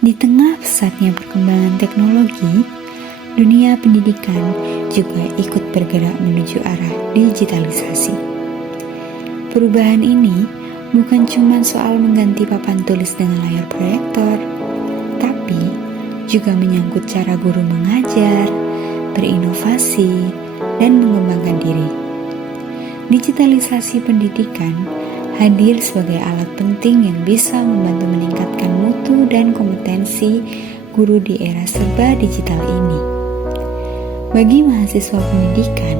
Di tengah pesatnya perkembangan teknologi, dunia pendidikan juga ikut bergerak menuju arah digitalisasi. Perubahan ini bukan cuma soal mengganti papan tulis dengan layar proyektor, tapi juga menyangkut cara guru mengajar, berinovasi, dan mengembangkan diri. Digitalisasi pendidikan hadir sebagai alat penting yang bisa membantu meningkatkan mutu dan kompetensi guru di era serba digital ini. Bagi mahasiswa pendidikan,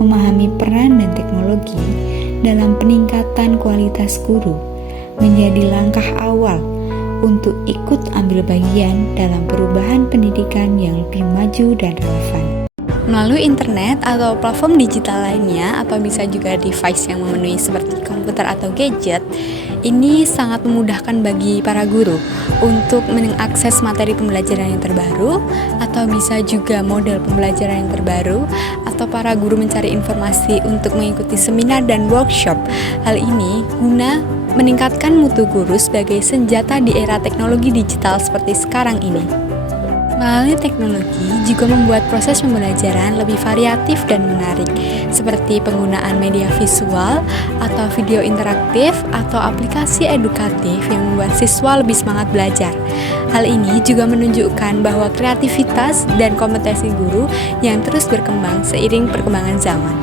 memahami peran dan teknologi dalam peningkatan kualitas guru menjadi langkah awal untuk ikut ambil bagian dalam perubahan pendidikan yang lebih maju dan relevan. Melalui internet atau platform digital lainnya, atau bisa juga device yang memenuhi seperti komputer atau gadget, ini sangat memudahkan bagi para guru untuk mengakses materi pembelajaran yang terbaru, atau bisa juga model pembelajaran yang terbaru, atau para guru mencari informasi untuk mengikuti seminar dan workshop. Hal ini guna meningkatkan mutu guru sebagai senjata di era teknologi digital seperti sekarang ini. Melalui teknologi juga membuat proses pembelajaran lebih variatif dan menarik, seperti penggunaan media visual atau video interaktif atau aplikasi edukatif yang membuat siswa lebih semangat belajar. Hal ini juga menunjukkan bahwa kreativitas dan kompetensi guru yang terus berkembang seiring perkembangan zaman.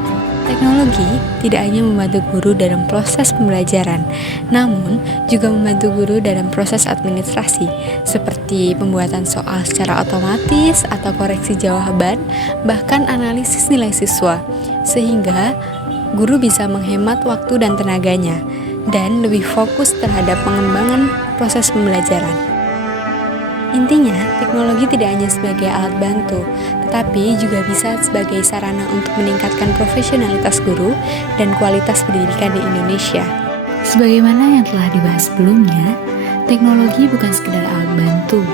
Teknologi tidak hanya membantu guru dalam proses pembelajaran, namun juga membantu guru dalam proses administrasi, seperti pembuatan soal secara otomatis atau koreksi jawaban, bahkan analisis nilai siswa, sehingga guru bisa menghemat waktu dan tenaganya, dan lebih fokus terhadap pengembangan proses pembelajaran. Intinya, teknologi tidak hanya sebagai alat bantu, tetapi juga bisa sebagai sarana untuk meningkatkan profesionalitas guru dan kualitas pendidikan di Indonesia. Sebagaimana yang telah dibahas sebelumnya, teknologi bukan sekedar alat bantu,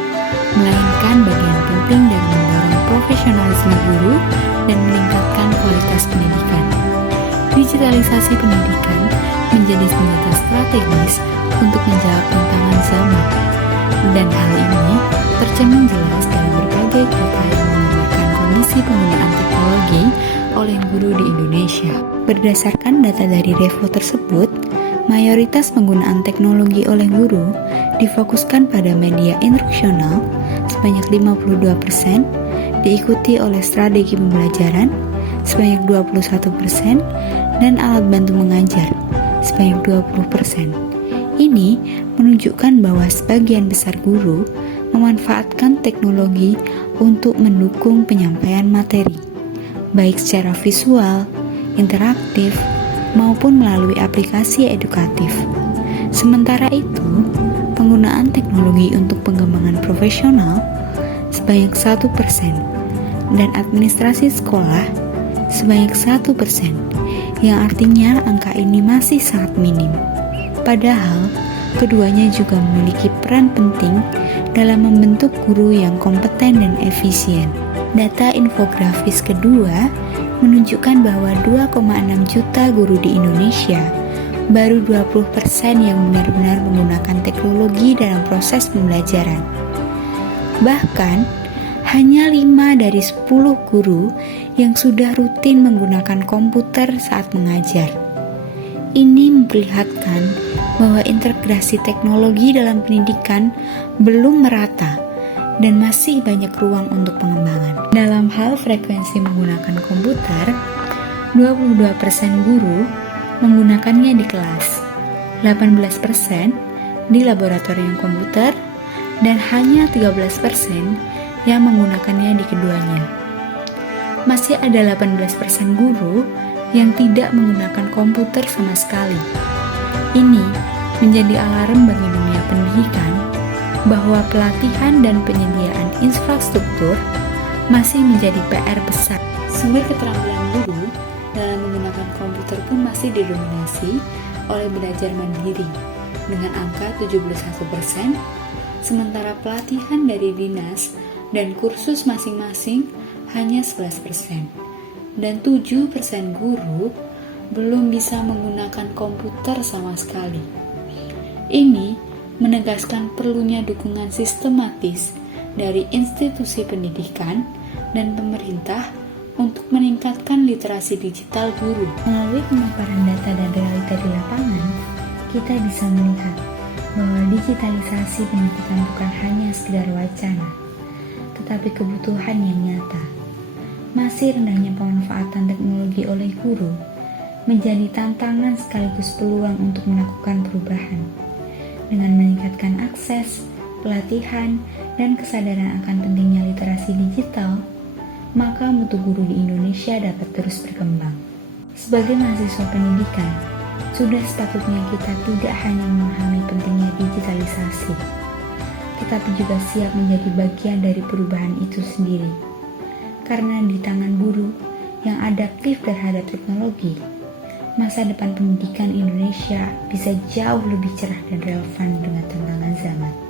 melainkan bagian penting dalam mendorong profesionalisme guru dan meningkatkan kualitas pendidikan. Digitalisasi pendidikan menjadi senjata strategis untuk menjawab tantangan zaman, dan hal ini tercermin jelas dalam berbagai data yang menggambarkan kondisi penggunaan teknologi oleh guru di Indonesia. Berdasarkan data dari Revo tersebut, mayoritas penggunaan teknologi oleh guru difokuskan pada media instruksional sebanyak 52%, diikuti oleh strategi pembelajaran sebanyak 21%, dan alat bantu mengajar sebanyak 20%. Ini menunjukkan bahwa sebagian besar guru memanfaatkan teknologi untuk mendukung penyampaian materi, baik secara visual, interaktif, maupun melalui aplikasi edukatif. Sementara itu, penggunaan teknologi untuk pengembangan profesional sebanyak 1% dan administrasi sekolah sebanyak 1%, yang artinya angka ini masih sangat minim. Padahal, keduanya juga memiliki peran penting dalam membentuk guru yang kompeten dan efisien. Data infografis kedua menunjukkan bahwa 2,6 juta guru di Indonesia, baru 20% yang benar-benar menggunakan teknologi dalam proses pembelajaran. Bahkan, hanya 5 dari 10 guru yang sudah rutin menggunakan komputer saat mengajar. Ini memperlihatkan bahwa integrasi teknologi dalam pendidikan belum merata dan masih banyak ruang untuk pengembangan. Dalam hal frekuensi menggunakan komputer, 22% guru menggunakannya di kelas, 18% di laboratorium komputer, dan hanya 13% yang menggunakannya di keduanya. Masih ada 18% guru yang tidak menggunakan komputer sama sekali. Ini menjadi alarm bagi dunia pendidikan bahwa pelatihan dan penyediaan infrastruktur masih menjadi PR besar. Sumber keterampilan guru dalam menggunakan komputer pun masih didominasi oleh belajar mandiri dengan angka 71%, sementara pelatihan dari dinas dan kursus masing-masing hanya 11%. Dan 7% guru belum bisa menggunakan komputer sama sekali. Ini menegaskan perlunya dukungan sistematis dari institusi pendidikan dan pemerintah untuk meningkatkan literasi digital guru. Melalui pemaparan data dan realita di lapangan, kita bisa melihat bahwa digitalisasi pendidikan bukan hanya sekedar wacana, tetapi kebutuhan yang nyata. Masih rendahnya pemanfaatan teknologi oleh guru menjadi tantangan sekaligus peluang untuk melakukan perubahan. Dengan meningkatkan akses, pelatihan, dan kesadaran akan pentingnya literasi digital, maka mutu guru di Indonesia dapat terus berkembang. Sebagai mahasiswa pendidikan, sudah sepatutnya kita tidak hanya memahami pentingnya digitalisasi, tetapi juga siap menjadi bagian dari perubahan itu sendiri. Karena di tangan guru yang adaptif terhadap teknologi, masa depan pendidikan Indonesia bisa jauh lebih cerah dan relevan dengan tantangan zaman.